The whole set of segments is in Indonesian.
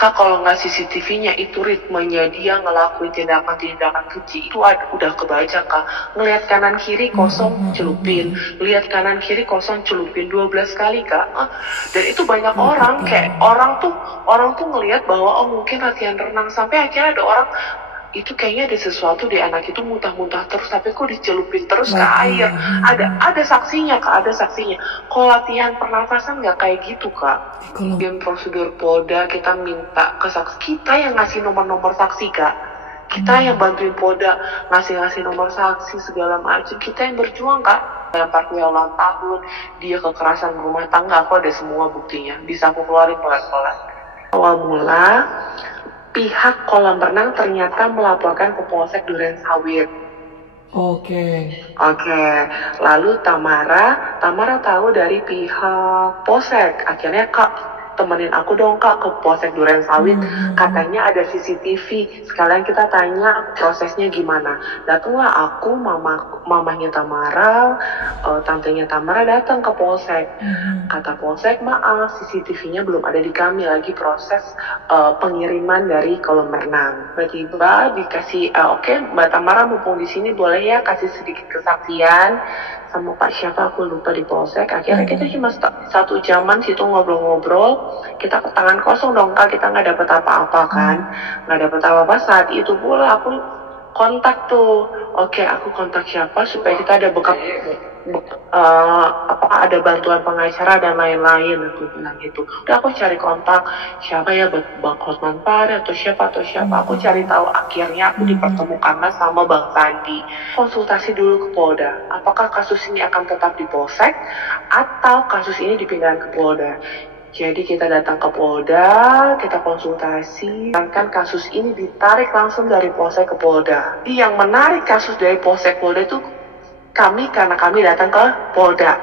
Kak, kalau nggak CCTV-nya itu ritmenya dia ngelakuin tindakan-tindakan keji itu udah kebaca, Kak. Ngelihat kanan kiri kosong celupin, lihat kanan kiri kosong celupin 12 kali, Kak. Dan itu banyak orang, kayak orang tuh ngelihat bahwa mungkin latihan renang, sampai akhirnya ada orang itu kayaknya ada sesuatu di anak itu muntah-muntah terus, tapi kok dicelupin terus ke air. Ada saksinya, Kak, ada saksinya. Kalau latihan pernafasan nggak kayak gitu, Kak. Di prosedur Polda kita minta ke saksi, kita yang ngasih nomor-nomor saksi, Kak. Kita yang bantuin Polda ngasih nomor saksi segala macam. Kita yang berjuang, Kak. Lempar kue ulang tahun, dia kekerasan rumah tangga, aku ada semua buktinya. Bisa aku keluarin pelan-pelan. Awal mula pihak kolam renang ternyata melaporkan ke Polsek Durensawit. Oke. Lalu Tamara tahu dari pihak Polsek. Akhirnya, Kak, temenin aku dong, Kak, ke Polsek Durensawit. Katanya ada CCTV. Sekalian kita tanya prosesnya gimana. Datanglah aku, mamanya Tamara, tantenya Tamara datang ke Polsek. Kata Polsek, maaf, CCTV-nya belum ada di kami, lagi proses pengiriman dari kolam renang. Tiba-tiba dikasih, oke, Mbak Tamara mumpung di sini boleh ya kasih sedikit kesaksian sama Pak siapa aku lupa di Polsek. Akhirnya kita cuma 1 jaman situ ngobrol-ngobrol. Kita ke tangan kosong dong, Kak, kita nggak dapet apa-apa kan. Nggak dapet apa-apa. Saat itu pula aku kontak tuh. Oke, aku kontak siapa supaya kita ada ada bantuan pengacara dan lain-lain, aku bilang gitu. Udah aku cari kontak siapa ya, Bang Hotman Pare atau siapa. Aku cari tahu, akhirnya aku dipertemukanlah sama Bang Sandi. Konsultasi dulu ke Polda, apakah kasus ini akan tetap di Polsek atau kasus ini dipindahkan ke Polda. Jadi kita datang ke Polda, kita konsultasi, kan kasus ini ditarik langsung dari Polsek ke Polda. Yang menarik kasus dari Polsek Polda itu karena kami datang ke Polda.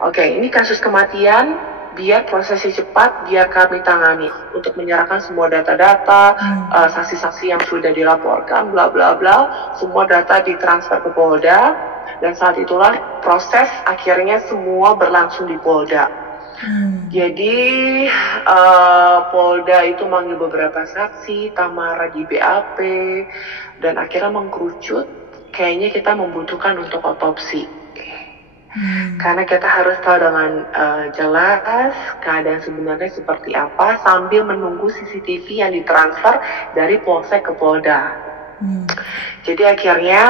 Oke, ini kasus kematian, biar prosesnya cepat, biar kami tangani untuk menyerahkan semua data-data, saksi-saksi yang sudah dilaporkan, bla bla bla, semua data ditransfer ke Polda, dan saat itulah proses akhirnya semua berlangsung di Polda. Jadi Polda itu manggil beberapa saksi, Tamara di BAP, dan akhirnya mengkerucut, kayaknya kita membutuhkan untuk otopsi. Karena kita harus tahu dengan jelas keadaan sebenarnya seperti apa sambil menunggu CCTV yang ditransfer dari Polsek ke Polda. Jadi akhirnya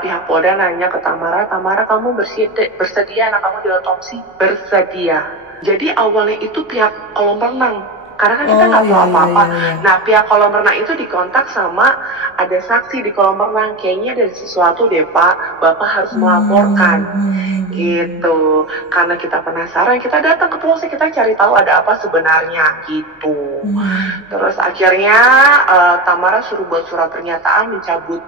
pihak Polda nanya ke Tamara, kamu bersedia anak kamu diotopsi? Bersedia. Jadi awalnya itu pihak kolam renang, karena kan kita nggak tahu apa-apa. Nah, pihak kolam renang itu dikontak sama ada saksi di kolam renang, kayaknya ada sesuatu deh Pak, Bapak harus melaporkan. Gitu. Karena kita penasaran, kita datang ke Polsek, kita cari tahu ada apa sebenarnya gitu. Terus akhirnya Tamara suruh buat surat pernyataan mencabut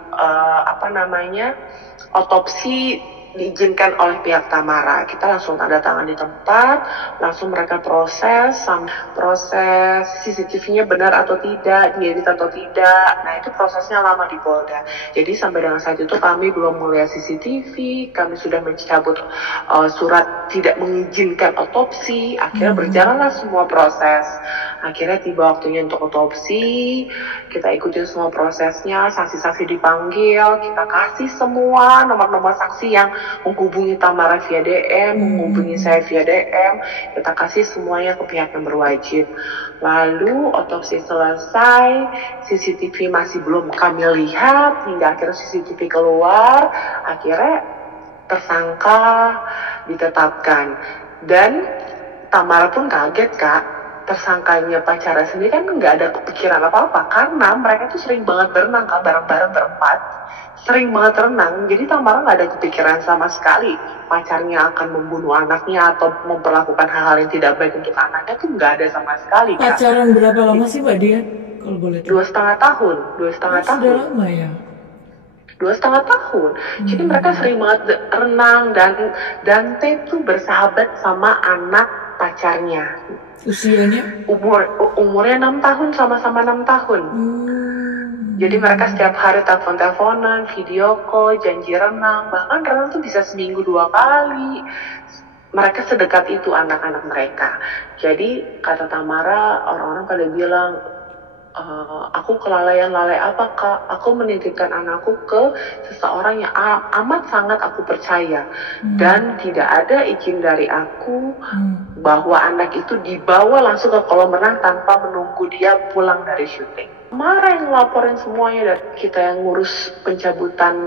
otopsi diizinkan oleh pihak Tamara. Kita langsung tanda tangan di tempat, langsung mereka proses CCTV-nya benar atau tidak, diedit atau tidak. Nah, itu prosesnya lama di Polda. Jadi sampai dengan saat itu kami belum melihat CCTV, kami sudah mencabut surat tidak mengizinkan otopsi. Akhirnya berjalanlah semua proses. Akhirnya tiba waktunya untuk otopsi, kita ikutin semua prosesnya, saksi-saksi dipanggil, kita kasih semua nomor-nomor saksi yang menghubungi Tamara via DM, menghubungi saya via DM, kita kasih semuanya ke pihak yang berwajib. Lalu otopsi selesai, CCTV masih belum kami lihat, hingga akhirnya CCTV keluar, akhirnya tersangka ditetapkan. Dan Tamara pun kaget, Kak. Tersangkanya pacarnya sendiri kan nggak ada kepikiran apa-apa, karena mereka tuh sering banget berenang, Kak, bareng-bareng berempat. Sering banget renang, jadi Tamara nggak ada kepikiran sama sekali pacarnya akan membunuh anaknya atau memperlakukan hal-hal yang tidak baik untuk anaknya, tuh nggak ada sama sekali, Kak. Pacaran berapa lama sih Mbak Dian? Kalau boleh tahu. 2,5 tahun. 2,5 tahun. Sudah lama ya? 2,5 tahun. Jadi mereka sering banget renang, dan Dante tuh bersahabat sama anak pacarnya. Usianya? Umurnya 6 tahun, sama-sama 6 tahun. Jadi mereka setiap hari telepon-teleponan, video call, janji renang, bahkan renang tuh bisa seminggu 2 kali. Mereka sedekat itu anak-anak mereka. Jadi kata Tamara, orang-orang pada bilang, Aku kelalaian lalai apa kak? Aku menitipkan anakku ke seseorang yang amat sangat aku percaya dan tidak ada izin dari aku bahwa anak itu dibawa langsung ke kolam renang tanpa menunggu dia pulang dari syuting. Marah yang ngelaporin semuanya dan kita yang ngurus pencabutan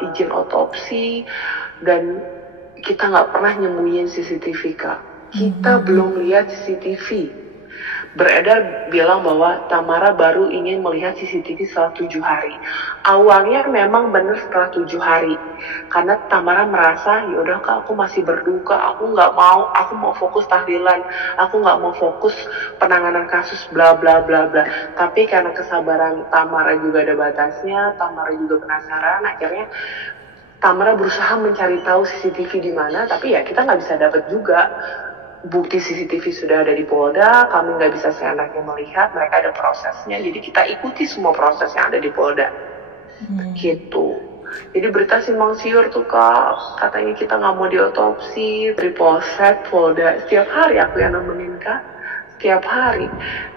izin otopsi dan kita nggak pernah nyembunyiin CCTV kak. Kita belum lihat CCTV. Beredar bilang bahwa Tamara baru ingin melihat CCTV setelah 7 hari. Awalnya memang benar setelah 7 hari. Karena Tamara merasa, yaudah kak aku masih berduka, aku mau fokus tahlilan, aku nggak mau fokus penanganan kasus bla bla bla bla. Tapi karena kesabaran Tamara juga ada batasnya, Tamara juga penasaran, akhirnya Tamara berusaha mencari tahu CCTV di mana, tapi ya kita nggak bisa dapat juga. Bukti CCTV sudah ada di Polda, kami nggak bisa seenaknya melihat, mereka ada prosesnya, jadi kita ikuti semua proses yang ada di Polda. Gitu. Jadi berita simpang siur tuh kak, katanya kita nggak mau diotopsi, dari Polsek, Polda, setiap hari aku yang nemenin kak, setiap hari.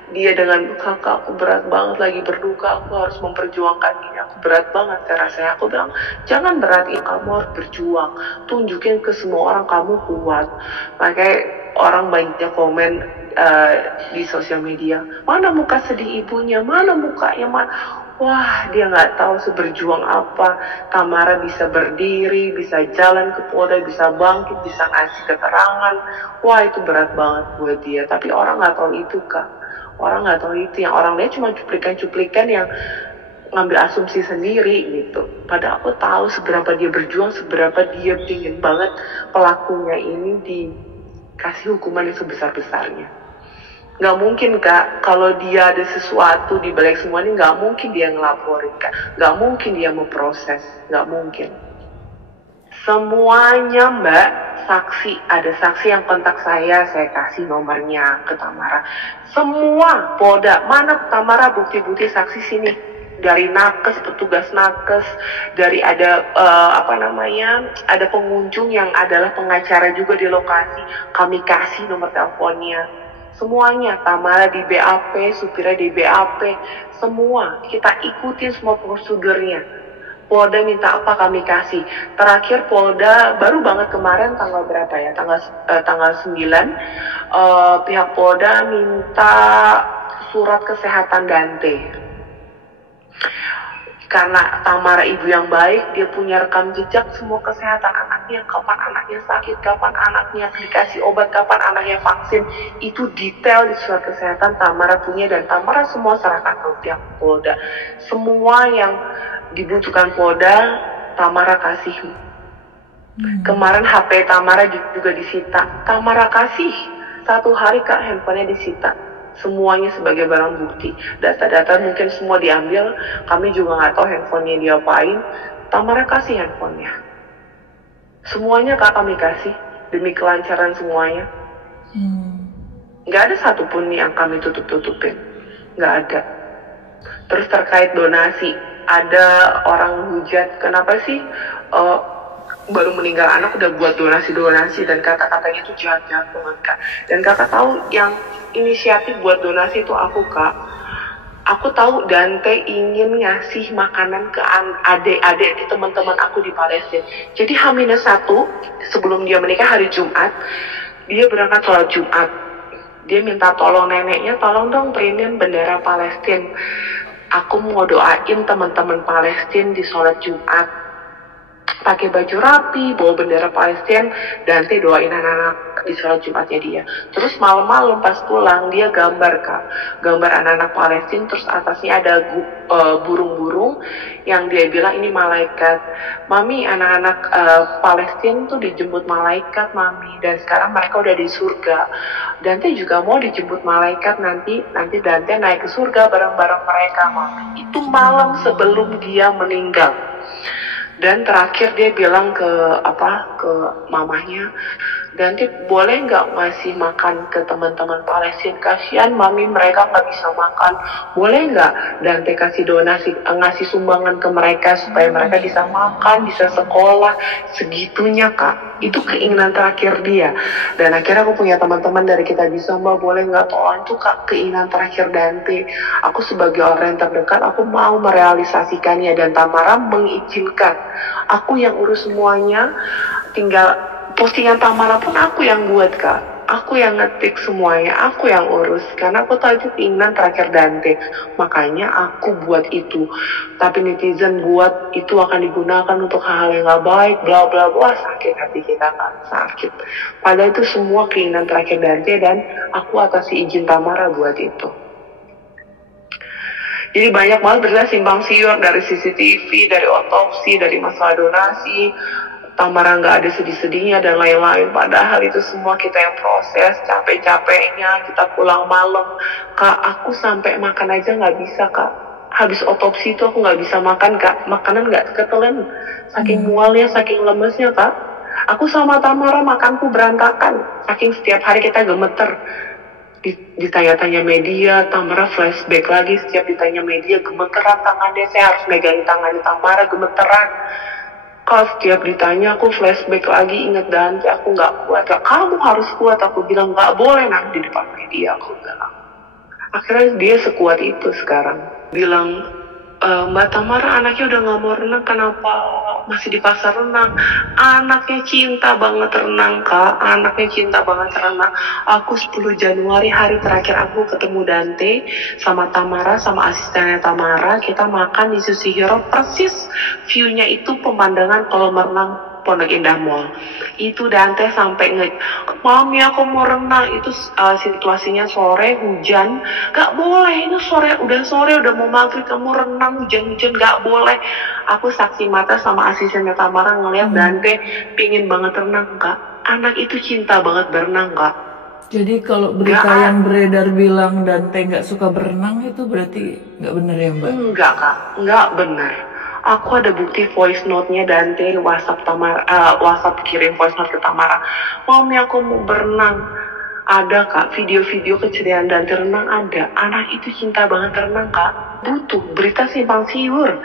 Dia dengan kakak, aku berat banget lagi berduka, aku harus memperjuangkan ini, aku berat banget rasanya. Aku bilang, jangan berat ini, kamu harus berjuang, tunjukin ke semua orang kamu kuat. Makanya orang banyak komen di sosial media, mana muka sedih ibunya, mana mukanya, wah dia nggak tahu seberjuang apa. Tamara bisa berdiri, bisa jalan ke Polda, bisa bangkit, bisa ngasih keterangan. Wah itu berat banget buat dia. Tapi orang nggak tahu itu kak. Orang nggak tahu itu. Yang orang lihat cuma cuplikan-cuplikan yang ngambil asumsi sendiri gitu. Padahal aku tahu seberapa dia berjuang, seberapa dia ingin banget pelakunya ini dikasih hukuman yang sebesar-besarnya. Nggak mungkin kak, kalau dia ada sesuatu di balik semua ini, nggak mungkin dia ngelaporin kak, nggak mungkin dia mau proses, nggak mungkin. Semuanya mbak, saksi, ada saksi yang kontak saya kasih nomornya ke Tamara. Semua Polda, mana Tamara bukti-bukti saksi sini? Dari nakes, petugas nakes, dari ada ada pengunjung yang adalah pengacara juga di lokasi, kami kasih nomor teleponnya. Semuanya, Tamara di BAP, supirnya di BAP, semua kita ikutin semua prosedurnya. Polda minta apa kami kasih. Terakhir Polda baru banget kemarin tanggal berapa ya? Tanggal 9 pihak Polda minta surat kesehatan Dante. Karena Tamara ibu yang baik, dia punya rekam jejak semua kesehatan anaknya, kapan anaknya sakit, kapan anaknya dikasih obat, kapan anaknya vaksin, itu detail di surat kesehatan Tamara punya, dan Tamara semua serahkan ke pihak Polda. Semua yang dibutuhkan Polda, Tamara kasih. Kemarin HP Tamara juga disita, Tamara kasih. 1 hari kak handphonenya disita. Semuanya sebagai barang bukti. Data-data mungkin semua diambil. Kami juga nggak tahu handphonenya diapain. Tamara kasih handphonenya. Semuanya kak kami kasih. Demi kelancaran semuanya. Nggak ada satupun yang kami tutup-tutupin. Nggak ada. Terus terkait donasi. Ada orang hujat. Kenapa sih baru meninggal anak udah buat donasi dan kata-katanya itu jahat-jahat banget kak. Dan kakak tahu yang inisiatif buat donasi itu aku kak. Aku tahu Dante ingin ngasih makanan ke adik-adik teman-teman aku di Palestina. Jadi H-1 sebelum dia menikah hari Jumat, dia berangkat sholat Jumat. Dia minta tolong neneknya, tolong dong printin bendera Palestina. Aku mau doain teman-teman Palestina di sholat Jumat. Pakai baju rapi, bawa bendera Palestina, Dante doain anak-anak di sholat Jumatnya dia. Terus malam-malam pas pulang dia gambar kak, gambar anak-anak Palestina, terus atasnya ada burung-burung yang dia bilang ini malaikat. Mami, anak-anak Palestina tuh dijemput malaikat mami, dan sekarang mereka udah di surga. Dante juga mau dijemput malaikat, nanti Dante naik ke surga bareng-bareng mereka mami. Itu malam sebelum dia meninggal. Dan terakhir dia bilang ke mamahnya, Dante boleh nggak ngasih makan ke teman-teman Palestina? Kasihan mami mereka nggak bisa makan. Boleh nggak Dante kasih donasi, ngasih sumbangan ke mereka supaya mereka bisa makan, bisa sekolah? Segitunya kak. Itu keinginan terakhir dia. Dan akhirnya aku punya teman-teman dari Kita Bisa, Mbak boleh nggak tolong itu kak keinginan terakhir Dante. Aku sebagai orang yang terdekat, aku mau merealisasikannya dan Tamara mengizinkan. Aku yang urus semuanya, tinggal postingan Tamara pun aku yang buat kak, aku yang ngetik semuanya, aku yang urus karena aku tahu itu keinginan terakhir Dante, makanya aku buat itu. Tapi netizen buat itu akan digunakan untuk hal-hal yang gak baik, bla bla bla. Sakit hati kita kan, sakit. Padahal itu semua keinginan terakhir Dante dan aku atas izin Tamara buat itu. Jadi banyak banget berita simpang siur dari CCTV, dari otopsi, dari masalah donasi. Tamara nggak ada sedih-sedihnya dan lain-lain. Padahal itu semua kita yang proses, capek-capeknya, kita pulang malam. Kak, aku sampai makan aja nggak bisa kak. Habis otopsi itu aku nggak bisa makan kak. Makanan nggak ketelan. Saking mualnya, saking lemesnya kak. Aku sama Tamara makanku berantakan. Saking setiap hari kita gemeter. Ditanya-tanya media, Tamara flashback lagi. Setiap ditanya media, gemeteran tangannya. Saya harus megangin tangannya Tamara, gemeteran. Kalau setiap ditanya aku flashback lagi, inget Dante, aku nggak kuat. Kamu harus kuat, aku bilang nggak boleh nanti di depan media, aku bilang. Akhirnya dia sekuat itu sekarang. Bilang, Mbak Tamara anaknya udah nggak mau renang, kenapa masih dipaksa renang? Anaknya cinta banget renang kak, anaknya cinta banget renang. Aku 10 Januari hari terakhir aku ketemu Dante sama Tamara, sama asistennya Tamara, kita makan di Sushi Hero, persis view-nya itu pemandangan kalau merenang Pondok Indah Mall. Itu Dante sampai Mami aku mau renang. Itu situasinya sore, hujan. Gak boleh, ini udah mau maghrib kamu renang, hujan-hujan gak boleh. Aku saksi mata sama asistennya Tamara ngeliat Dante pingin banget renang kak. Anak itu cinta banget berenang kak. Jadi kalau berita yang beredar bilang Dante gak suka berenang itu berarti gak benar ya mbak? Enggak kak, enggak benar. Aku ada bukti voice note-nya Dante, WhatsApp kirim voice note ke Tamara. Mami aku mau berenang. Ada kak, video-video keceriaan Dante renang ada. Anak itu cinta banget renang kak. Butuh berita simpang siur.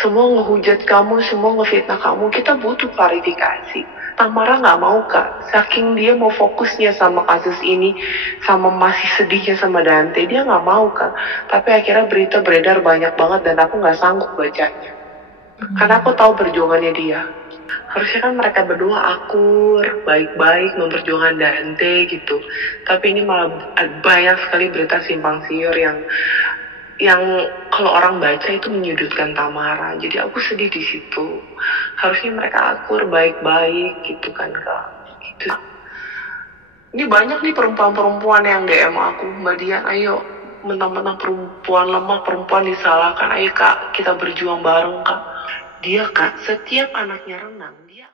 Semua ngehujat kamu, semua ngefitnah kamu. Kita butuh klarifikasi. Tamara nggak mau kak, saking dia mau fokusnya sama kasus ini, sama masih sedihnya sama Dante, dia nggak mau kak. Tapi akhirnya berita beredar banyak banget dan aku nggak sanggup bacanya, karena aku tahu perjuangannya dia. Harusnya kan mereka berdua akur, baik-baik memperjuangkan Dante gitu. Tapi ini malah banyak sekali berita simpang siur yang kalau orang baca itu menyudutkan Tamara. Jadi aku sedih di situ. Harusnya mereka akur baik-baik gitu kan kak. Gitu. Ini banyak nih perempuan-perempuan yang DM aku, Mbak Dian, ayo mentang-mentang perempuan lemah, perempuan disalahkan, ayo kak kita berjuang bareng kak. Dia kak setiap anaknya renang dia